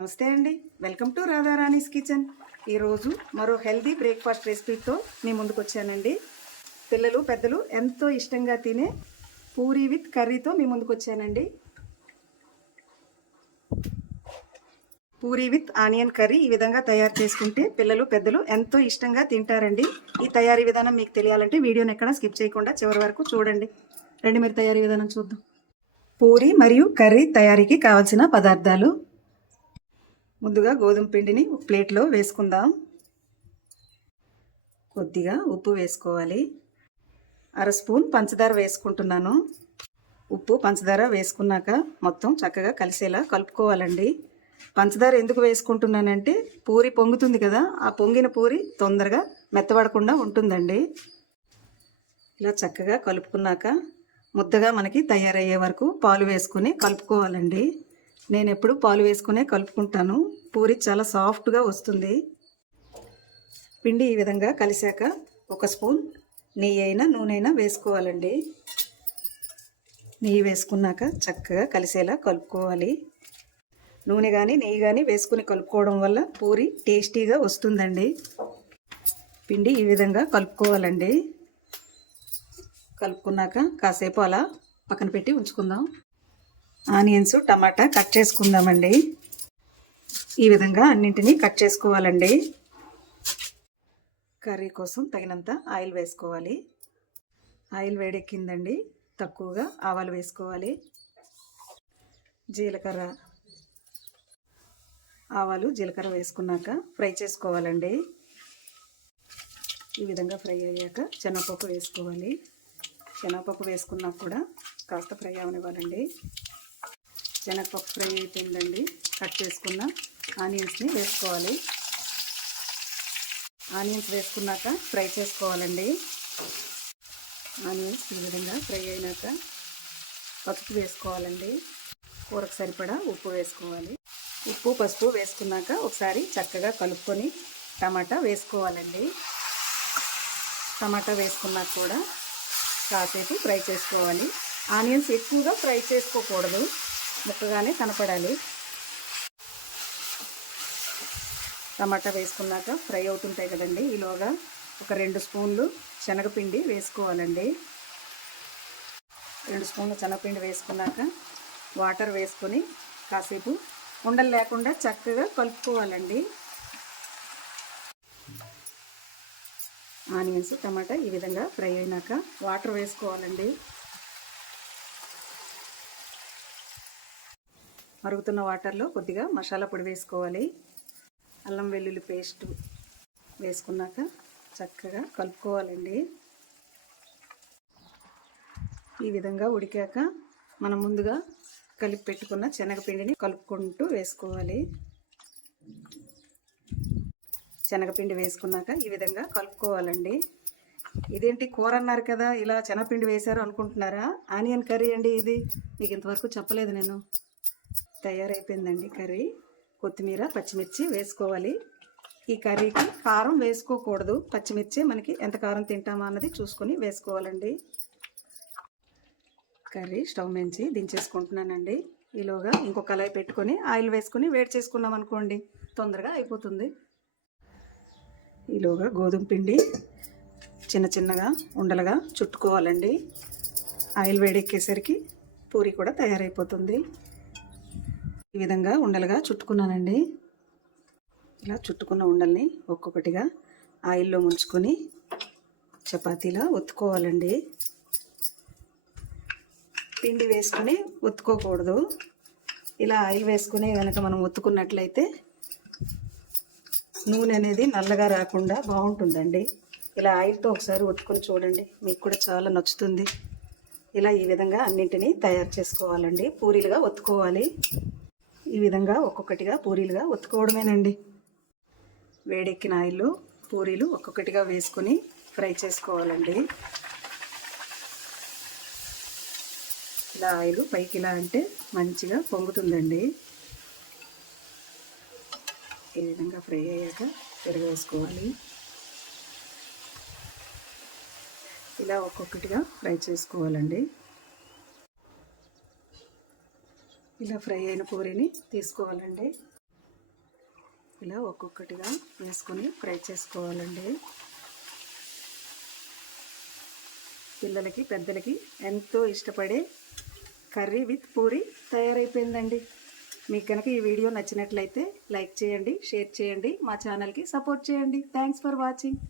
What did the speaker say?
నమస్తే అండి, welcome to రాధారాణీస్ kitchen. ఈరోజు మరో హెల్దీ బ్రేక్ఫాస్ట్ రెసిపీతో మీ ముందుకు వచ్చానండి. పిల్లలు పెద్దలు ఎంతో ఇష్టంగా తినే పూరీ విత్ కర్రీతో మీ ముందుకు వచ్చానండి. పూరీ విత్ ఆనియన్ కర్రీ ఈ విధంగా తయారు చేసుకుంటే పిల్లలు పెద్దలు ఎంతో ఇష్టంగా తింటారండి. ఈ తయారీ విధానం మీకు తెలియాలంటే వీడియోని ఎక్కడ స్కిప్ చేయకుండా చివరి వరకు చూడండి. రండి మరి తయారీ విధానం చూద్దాం. పూరీ మరియు కర్రీ తయారీకి కావాల్సిన పదార్థాలు: ముందుగా గోధుమ పిండిని ఒక ప్లేట్లో వేసుకుందాం. కొద్దిగా ఉప్పు వేసుకోవాలి. అర స్పూన్ పంచదార వేసుకుంటున్నాను. ఉప్పు పంచదార వేసుకున్నాక మొత్తం చక్కగా కలిసేలా కలుపుకోవాలండి. పంచదార ఎందుకు వేసుకుంటున్నానంటే పూరి పొంగుతుంది కదా, ఆ పొంగిన పూరి తొందరగా మెత్తబడకుండా ఉంటుందండి. ఇలా చక్కగా కలుపుకున్నాక ముద్దగా మనకి తయారయ్యే వరకు పాలు వేసుకుని కలుపుకోవాలండి. నేను ఎప్పుడు పాలు వేసుకునే కలుపుకుంటాను. పూరి చాలా సాఫ్ట్గా వస్తుంది. పిండి ఈ విధంగా కలిసాక ఒక స్పూన్ నెయ్యి అయినా నూనె అయినా వేసుకోవాలండి. నెయ్యి వేసుకున్నాక చక్కగా కలిసేలా కలుపుకోవాలి. నూనె కానీ నెయ్యి కానీ వేసుకుని కలుపుకోవడం వల్ల పూరి టేస్టీగా వస్తుందండి. పిండి ఈ విధంగా కలుపుకోవాలండి. కలుపుకున్నాక కాసేపు అలా పక్కన పెట్టి ఉంచుకుందాం. ఆనియన్స్, టమాటా కట్ చేసుకుందామండి. ఈ విధంగా అన్నింటినీ కట్ చేసుకోవాలండి. కర్రీ కోసం తగినంత ఆయిల్ వేసుకోవాలి. ఆయిల్ వేడెక్కిందండి. తక్కువగా ఆవాలు వేసుకోవాలి. జీలకర్ర, ఆవాలు జీలకర్ర వేసుకున్నాక ఫ్రై చేసుకోవాలండి. ఈ విధంగా ఫ్రై అయ్యాక శనగపప్పు వేసుకోవాలి. శనగపప్పు వేసుకున్నాక కూడా కాస్త ఫ్రై అవనివ్వాలండి. శనగపప్పు ఫ్రై అయిపోయిందండి. కట్ చేసుకున్న ఆనియన్స్ని వేసుకోవాలి. ఆనియన్స్ వేసుకున్నాక ఫ్రై చేసుకోవాలండి. ఆనియన్స్ ఈ విధంగా ఫ్రై అయినాక పసుపు వేసుకోవాలండి. కూరకు సరిపడా ఉప్పు వేసుకోవాలి. ఉప్పు పసుపు వేసుకున్నాక ఒకసారి చక్కగా కలుపుకొని టమాటా వేసుకోవాలండి. టమాటా వేసుకున్నాక కూడా కాసేపు ఫ్రై చేసుకోవాలి. ఆనియన్స్ ఎక్కువగా ఫ్రై చేసుకోకూడదు, ముక్కగానే కనపడాలి. టమాటా వేసుకున్నాక ఫ్రై అవుతుంటాయి కదండి, ఈలోగా ఒక 2 స్పూన్లు శనగపిండి వేసుకోవాలండి. 2 స్పూన్లు శనగపిండి వేసుకున్నాక వాటర్ వేసుకొని కాసేపు ఉండలు లేకుండా చక్కగా కలుపుకోవాలండి. ఆనియన్స్ టమాటా ఈ విధంగా ఫ్రై అయినాక వాటర్ వేసుకోవాలండి. మరుగుతున్న వాటర్లో కొద్దిగా మసాలా పొడి వేసుకోవాలి. అల్లం వెల్లుల్లి పేస్ట్ వేసుకున్నాక చక్కగా కలుపుకోవాలండి. ఈ విధంగా ఉడికాక మనం ముందుగా కలిపి పెట్టుకున్న శనగపిండిని కలుపుకుంటూ వేసుకోవాలి. శనగపిండి వేసుకున్నాక ఈ విధంగా కలుపుకోవాలండి. ఇదేంటి కూర అన్నారు కదా, ఇలా శనగపిండి వేశారు అనుకుంటున్నారా? ఆనియన్ కర్రీ అండి ఇది. మీకు ఇంతవరకు చెప్పలేదు నేను. తయారైపోయిందండి కర్రీ. కొత్తిమీర, పచ్చిమిర్చి వేసుకోవాలి. ఈ కర్రీకి కారం వేసుకోకూడదు, పచ్చిమిర్చి మనకి ఎంత కారం తింటామా అన్నది చూసుకొని వేసుకోవాలండి. కర్రీ స్టవ్ నుంచి దించేసుకుంటున్నానండి. ఈలోగా ఇంకో కళాయి పెట్టుకొని ఆయిల్ వేసుకొని వేడి చేసుకున్నాం అనుకోండి, తొందరగా అయిపోతుంది. ఈలోగా గోధుమ పిండి చిన్న చిన్నగా ఉండలుగా చుట్టుకోవాలండి. ఆయిల్ వేడెక్కేసరికి పూరి కూడా తయారైపోతుంది. ఈ విధంగా ఉండలుగా చుట్టుకున్నానండి. ఇలా చుట్టుకున్న ఉండల్ని ఒక్కొక్కటిగా ఆయిల్లో ముంచుకొని చపాతీలా ఒత్తుకోవాలండి. పిండి వేసుకొని ఒత్తుకోకూడదు. ఇలా ఆయిల్ వేసుకుని కనుక మనం ఒత్తుకున్నట్లయితే నూనె అనేది నల్లగా రాకుండా బాగుంటుందండి. ఇలా ఆయిల్తో ఒకసారి ఒత్తుకొని చూడండి, మీకు కూడా చాలా నచ్చుతుంది. ఇలా ఈ విధంగా అన్నింటినీ తయారు చేసుకోవాలండి. పూరీలుగా ఒత్తుకోవాలి. ఈ విధంగా ఒక్కొక్కటిగా పూరీలుగా ఒత్తుకోవడమేనండి. వేడెక్కిన ఆయిల్లో పూరీలు ఒక్కొక్కటిగా వేసుకొని ఫ్రై చేసుకోవాలండి. ఇలా ఆయిల్ పైకి ఇలా అంటే మంచిగా పొంగుతుందండి. ఈ విధంగా ఫ్రై అయ్యాక పెరుగు వేసుకోవాలి. ఇలా ఒక్కొక్కటిగా ఫ్రై చేసుకోవాలండి. ఇలా ఫ్రై అయిన పూరీని తీసుకోవాలండి. ఇలా ఒక్కొక్కటిగా వేసుకొని ఫ్రై చేసుకోవాలండి. పిల్లలకి పెద్దలకి ఎంతో ఇష్టపడే కర్రీ విత్ పూరి తయారైపోయిందండి. మీకు కనుక ఈ వీడియో నచ్చినట్లయితే లైక్ చేయండి, షేర్ చేయండి, మా ఛానల్కి సపోర్ట్ చేయండి. Thanks for watching.